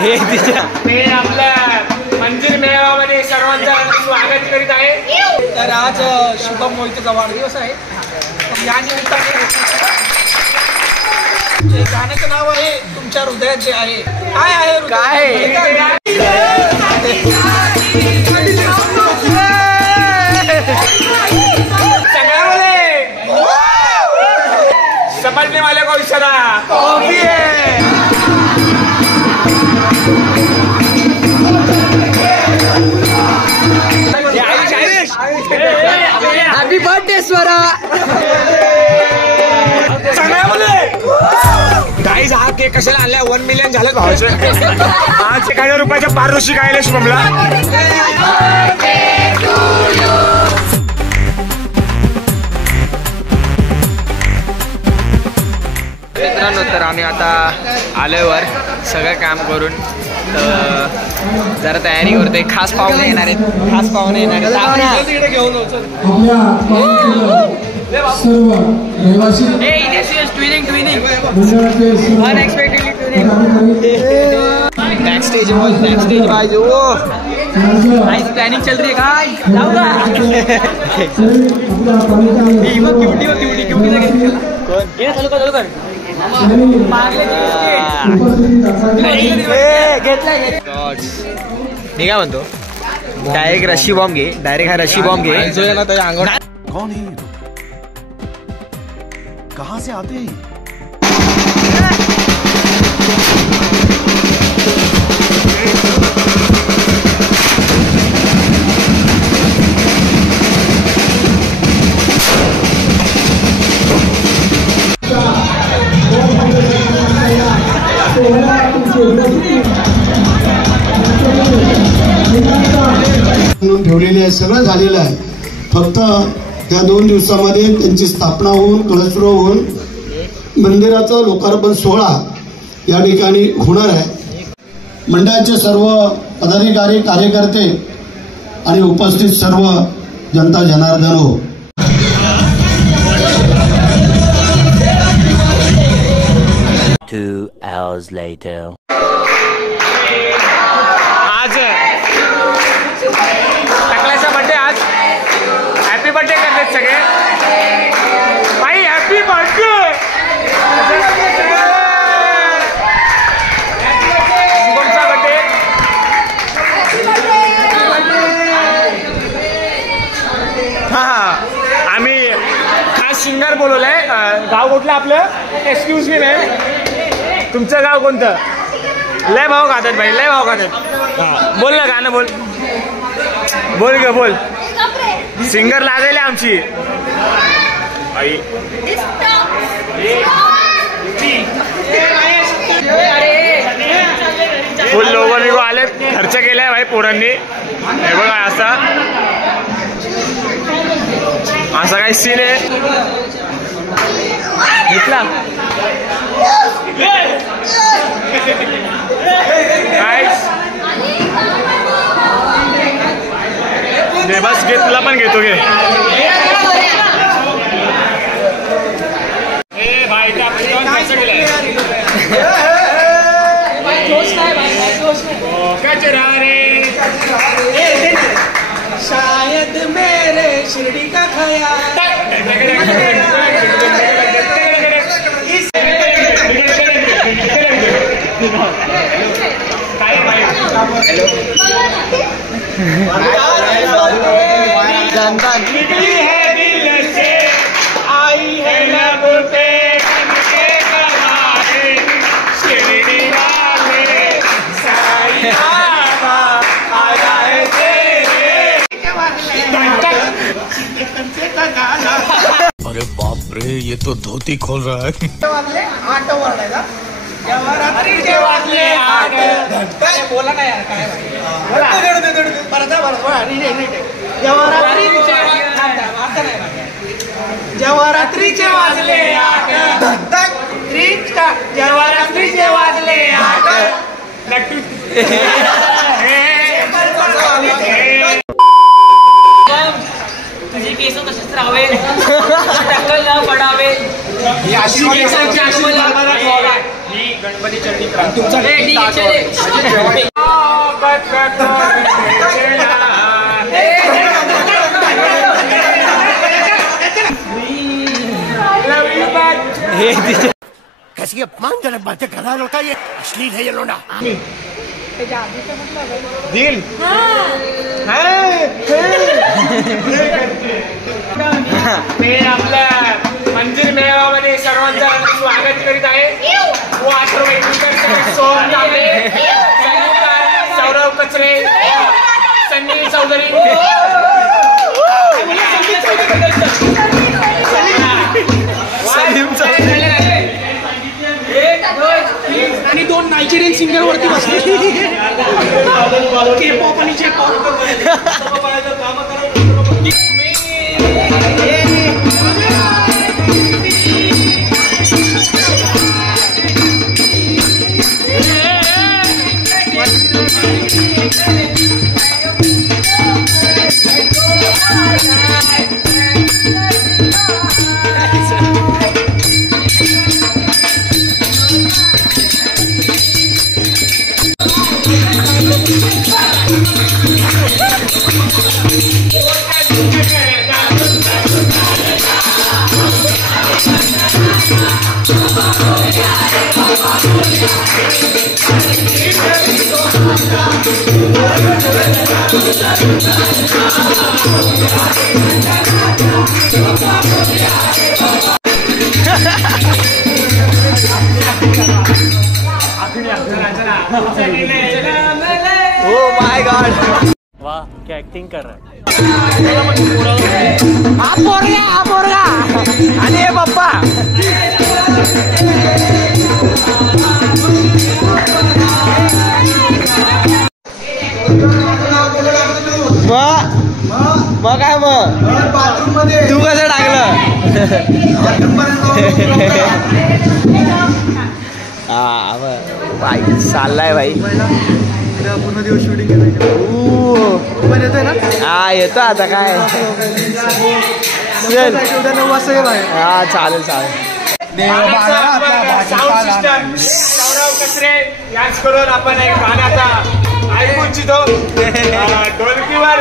हे मी आपल्या मंदिर मेळाव्यामध्ये सर्वांचं स्वागत करीत आहे। तर आज शुभम मोहितेचा वाढदिवस आहे। या निमित्ताने गाण्याचं नाव आहे तुमच्या हृदयात जे आहे। काय आहे समझने वाले को इशारा कॉफी है। Happy birthday Swara. गाईज हा केक कशाला आणलाय? 1 मिलियन झालं भावाचं। आज 1000 रुपयाच्या पारितोषिक आहे शुभमला। मित्रांनो तर आम्ही आता आलोय वर सगळं काम करून, तर जरा तयारी करतोय। खास पाहुणे येणार आहेत, खास पाहुणे येणार आहेत। सर्व रहिवासी बैक स्टेज भाई जो नाइस प्लानिंग चल रही है गाइस। जाऊंगा ये चालू कर मी काय म्हणतो, डायरेक्ट रशी बॉम्ब घे, डायरेक्ट हा रशी बॉम्ब घे। कौन है? कहाँ से आते हैं? ठेवलेले आहे, सगळं झालेलं आहे। फक्त त्या 2 दिवसामध्ये त्यांची स्थापना होऊन कलशुरू होऊन मंदिराचा लोकार्पण सोहळा या ठिकाणी होणार आहे। मंडळाचे सर्व पदाधिकारी कार्यकर्ते आणि उपस्थित सर्व जनता जनार्दन हो। Two hours later. आज टकल्याचा बर्थडे, आज हॅपी बर्थडे करतात सगळे भाई, हॅपी बर्थडे। शुभमचा बर्थडे। हा आम्ही खास सिंगर बोलवलंय। गाव कुठलं आपलं? एक्सक्यूज मी मॅम, तुमचं गाव कोणतं? लय भाव खातात भाई, लय भाव खातात। बोल ना, गाणं बोल, बोल ग बोल। सिंगर लागायला आमची आई। फुल लोक बिगो आलेत, खर्च केलाय भाई पोरांनी। हे बघा असा काही सीन आहे घेतला बस घे, तुला पण घेतो घे। भाई शायद मेरे शिरडी का ख्याल। निकली है दिल से, आई है लब पे, के कमाए शिरडी वाले, साईं बाबा आया है तेरे। अरे बाप रे, ये तो धोती खोल रहा है। बोला ना यार, काय जेव्हा रात्रीचे वाजले 8, जेव्हा रात्रीचे वाजले 8। तुझे केस तसेच राहावे, टक्कल न पडावे, गणपती चरणी तुमचा कैसी अपमानजनक बातें कर रहा लड़का, ये अश्लील है ये लोना। दिल ते आपल्या मंदिर मेळाव्यामध्ये सर्वांचं स्वागत करीत आहे. सोहम कांबळे, सौरव कचरे, संदीप चौधरी, आणि 2 नायजेरियन सिंगर वरती बसले. K-pop आणि J-pop. Oh my God! वाह क्या एक्टिंग कर रहा है. हा पोरगा आणि हे पप्पा. मग काय मग तू कसं टाकलं. हा भाई चाललाय भाई. पूर्ण दिवस शूटिंग येतोय ना. हा येतो आता काय. चल 9 वाजता ये बाहेर. हा चालेल. सौरव कचरे याच करून आपण एक गाणं आता ऐकू इच्छितो. ढोलकीवर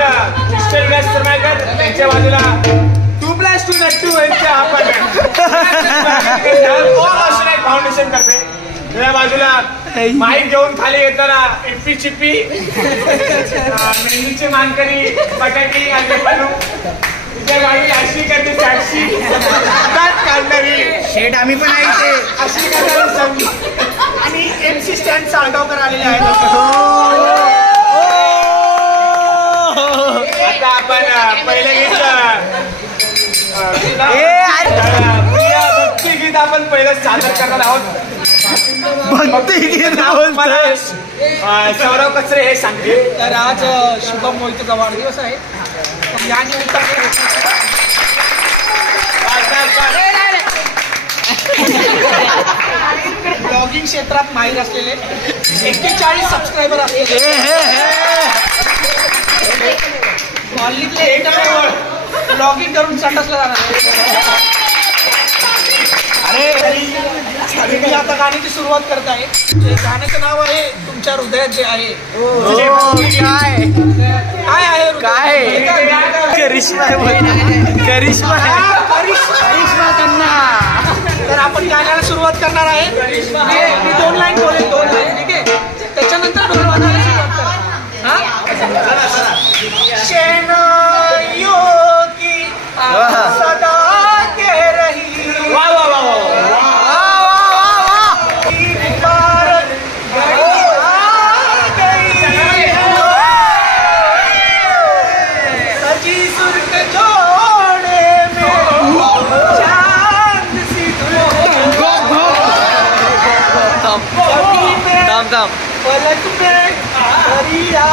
क्रिस्टल गॅस सरमायकर, त्यांच्या बाजूला 2+2 नट्टू यांच्या आपण फाउंडेशन करते. त्या बाजूला माईक घेऊन खाली येताना एपी चिप्पी, मेहंदीची मानकरी, बटाटी आणि पल्लू. तिच्या बाजूला अशी करते साक्षी काढणारी शेड आम्ही पण आहे ते अशी करणारी संधी आणि MC स्टँड साळगावकर आलेले आहेत. आता आपण पहिलं गीत भक्तिगीत आपण पहिलं सादर करणार आहोत. सौरव कचरे हे सांगतील. तर आज शुभम मोहितेचा वाढदिवस आहे. या ब्लॉगिंग क्षेत्रात माहीर असलेले 41 सबस्क्रायबर असलेले कॉलनीतले ब्लॉगिंग करून संडासला जाणार. अरे मी आता गाण्याची सुरुवात करत आहे. गाण्याचं नाव आहे तुमच्या हृदयात जे आहे. काय आहे करिश्मा कन्ना. तर आपण गाण्याला सुरुवात करणार आहे. मी 2 लाईन बोलेन, 2 लाईन ठीक आहे. त्याच्यानंतर ढोल वाजवायला सुरुवात करा. शेण योगी सदा के रही. वा वा वा वा. पलक में दरिया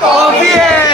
कॉफी आहे.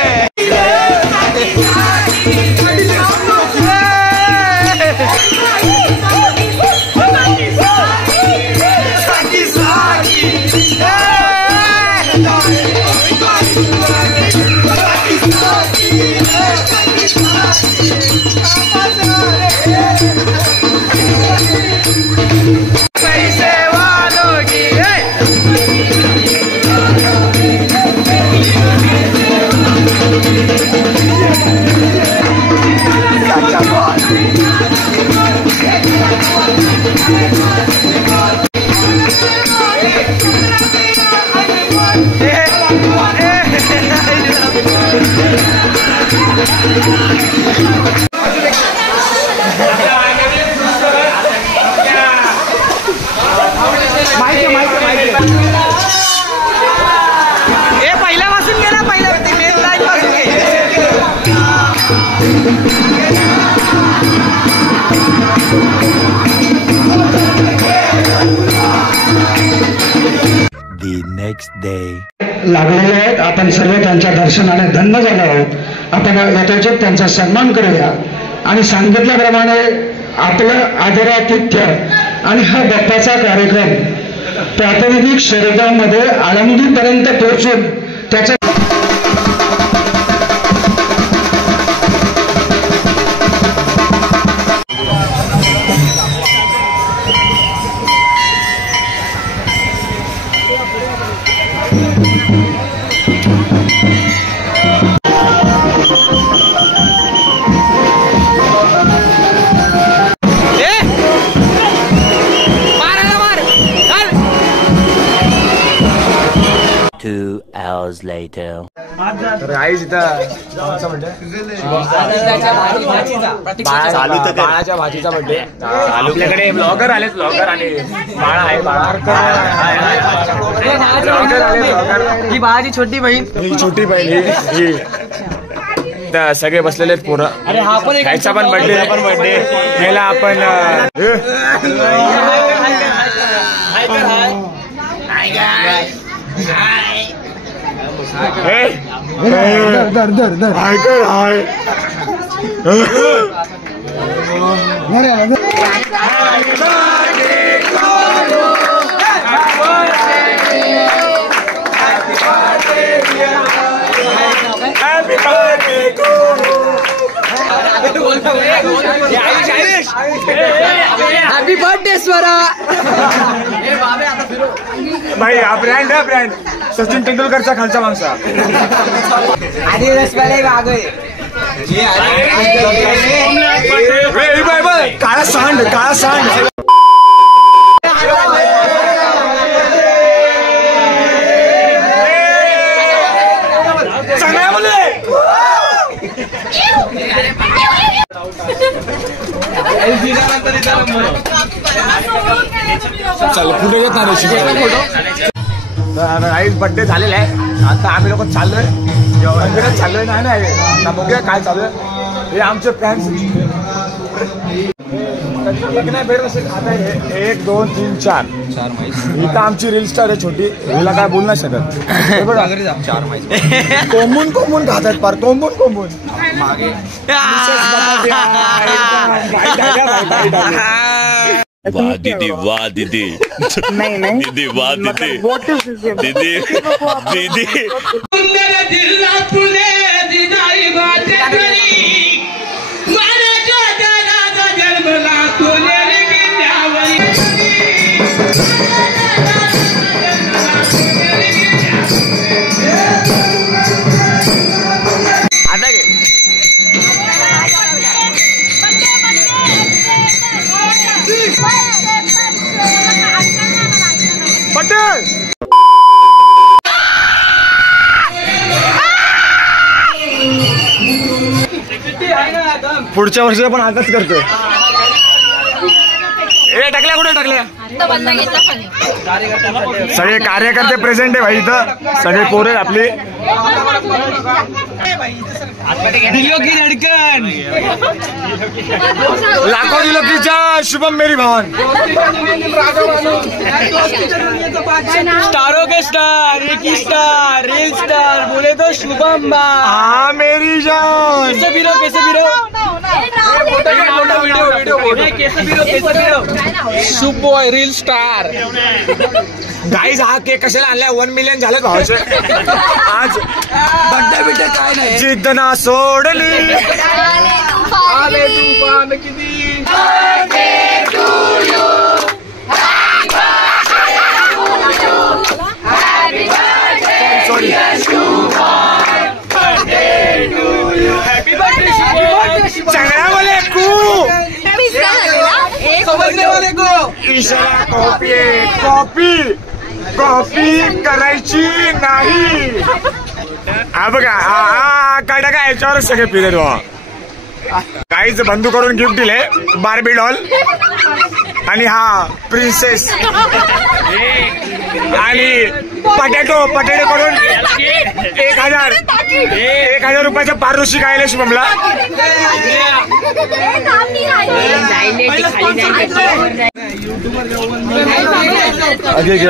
पहिल्यापासून गेला पहिल्या मेन लाईन पासून The next day. लागलेले आहेत. आपण सर्व त्यांच्या दर्शनाने धन्य झालो आहोत. आपण यथोचित त्यांचा सन्मान करूया आणि सांगितल्याप्रमाणे आपलं आदरातिथ्य आणि हा बाप्पाचा कार्यक्रम प्रातिनिधिक शर्यतांमध्ये आळंदीपर्यंत पोहोचून त्याचा Later. तर आईच इथं बाळाच्या भाजीचा बर्थडे. आपल्याकडे ब्लॉगर आले, ब्लॉगर आणि बाळा आहे. ब्लॉगर आले, ब्लॉगर. ही बाळाची छोटी बहीण, ही छोटी बहीण ही तर सगळे बसलेले आहेत पोरं. ह्याचा पण बर्थडे गेला आपण. Happy birthday Swara. भाई हा ब्रँड आहे, ब्रँड सचिन तेंडुलकरचा खालचा माणसा. आणि काळा सांड, काळा सांड. चल पुढे येत नाही. तर आईच बर्थडे झालेला आहे. आता आम्ही लोक चाललोय मंदिरात, चाललोय. नाही आता बघूया काय चालू आहे. हे आमचे फॅन्स नाही भेट असेल. आता 1 2 3 4 इथं आमची रील स्टार आहे छोटी. हिला काय बोल नाही शकत. कोंबून खातात पार, कोंबून. वाह दीदी, वाह दीदी. नहीं दीदी, वाह दीदी. दीदी पुढच्या वर्षी आपण आताच करतो. टाकल्या कुठे टाकल्या? सगळे कार्यकर्ते प्रेझेंट आहे भाई इथं. सगळे पोरे आपली. दिलों की धड़कन लाखो दिलों की जान शुभम मेरी भावन स्टारों के स्टार एक ही स्टार रील स्टार बोले तो शुभम बा हाँ मेरी जान कैसे बीरो शुभ बॉय रील स्टार गाईज हा केक कशाला आणलाय 1 मिलियन झालं भावाचे आज बड्डे बिड्डे काय नाही जिद्द ना सोडली आले तुफान किती चांगला बोले कू समजले वाले को इशारा कॉपी करायची नाही हा बघा हा काढा का याच्यावरच सगळे फिरत बा काहीच बंधू करून गिफ्ट दिले बार्बी डॉल आणि हा प्रिन्सेस आणि पटॅटो करून 1000 रुपयाचं पारितोषिक आहे शुभमला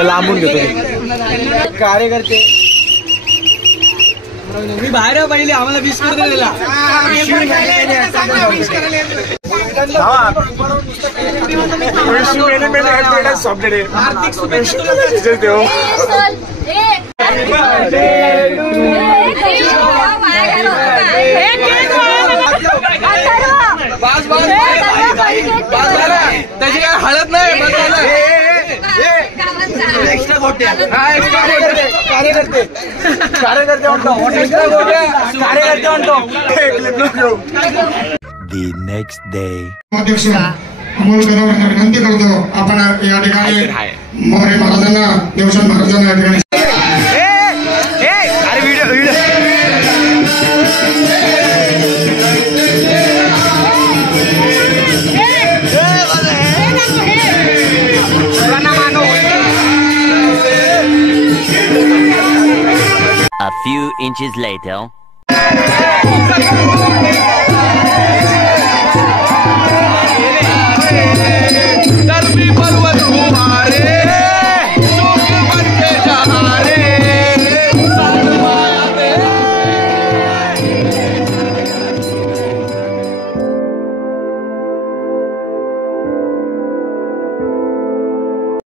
लांबून घेतो कार्यकर्ते मी बाहेर पहिले आम्हाला 20 करून दिला त्याची काय हळद नाही कार्यकर्ते म्हणतो The next day. अध्यक्ष अमोल कदम विनंती करतो आपण या ठिकाणी मोरे महाराजांना देवशान महाराजांना या ठिकाणी अरे video A few inches later.